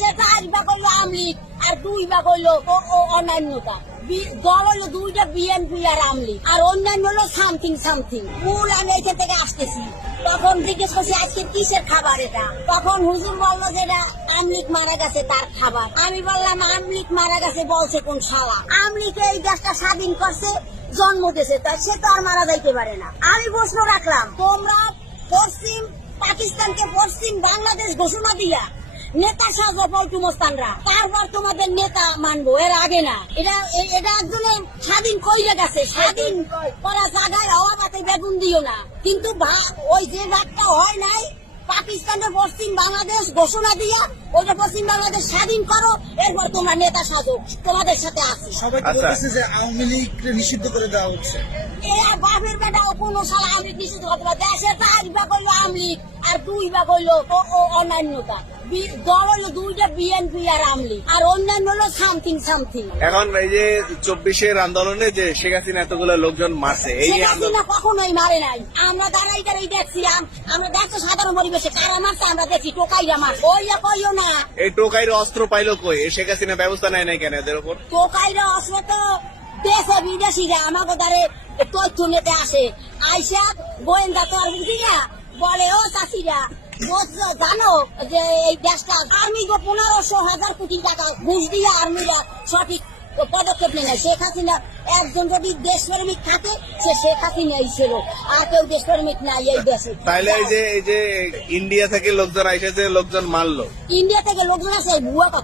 সেটা 1 ভাগ হইলো আমলিগ আর 2 ভাগ হইলো অন্যান্যতা। দল হইলো 2টা, বিএনপি আর আমলিগ, আর অন্যান্য হলো সামথিং সামথিং। মূল আমি এখান থেকে আসতেছি, তখন জিজ্ঞেস করছি আজকে কিসের খাবার এটা, তখন হুজুর বললো যে এটা আমলিগ মারা গেছে তার খাবার। আমি বললাম আমলিগ মারা গেছে বলছে কোন শালা? আমলিগ এই দেশটা স্বাধীন করছে, জন্ম দিয়েছে, তার সে তো আর মারা যাইতে পারে না। আমি প্রশ্ন রাখলাম, তোমরা পশ্চিম পাকিস্তানকে পশ্চিম বাংলাদেশ ঘোষণা দিয়া নেতা সাজো পল্টু মস্তানরা, তারপর তোমাদের নেতা মানবো, এর আগে না। এটা একজনে স্বাধীন কইরে গেছে, স্বাধীন করা জায়গায় হওয়া পাতে বেগুন দিও না। কিন্তু ওই যে ভাগটা হয় নাই, পাকিস্তানের পশ্চিম বাংলাদেশ ঘোষণা দিয়া ওইটা পশ্চিম বাংলাদেশ স্বাধীন করো, এরপর তোমরা নেতা সাজো, তোমাদের সাথে আছি। সবাই তো বলতেছে যে আওয়ামী লীগ নিষিদ্ধ করে দেওয়া হচ্ছে। এরা বাপের বেটা কোনো সালা আমলিগ নিষিদ্ধ করতে পারে? দেশের 1 ভাগ হইলো আমলিগ আর 2 ভাগ হইলো অন্যান্যতা। দল হইলো 2টা, বিএনপি আর আমলিগ, আর অন্যান্য হলো সামথিং সামথিং। এখন এই যে 24-এর আন্দোলনে যে শেখ হাসিনা এতগুলো লোকজন মারছে, এই শেখ হাসিনা কখনোই মারে নাই। আমরা দাঁড়াই দেখছি, আমরা দেখছি সাধারণ পরিবেশে কারা মারছে, আমরা দেখছি টোকাইরা মারছে। ওইয়া কইও না, এই টোকাইরা অস্ত্র পাইলো কই? এই শেখ হাসিনা ব্যবস্থা নেয় নাই কেন এদের উপর? টোকাইরা অস্ত্র তো দেশে বিদেশিরা আমাকে দ্বারে তথ্য নিতে আসে, আইসা গোয়েন্দা তো দিরা বলে, ও চাষিরা জানো যে এই দেশটা আর্মি 15,000 কোটি টাকা ঘুষ দিয়ে আর্মিরা সঠিক পদক্ষেপ নেয়। শেখ হাসিনা একজন যদি দেশপ্রেমিক থাকে, সে শেখ হাসিনা ছিল, আর কেউ দেশপ্রেমিক নাই এই দেশে। তাইলে এই যে ইন্ডিয়া থেকে লোকজন আইসেছে, লোকজন মারলো, ইন্ডিয়া থেকে লোকজন আছে ভুয়া কথা।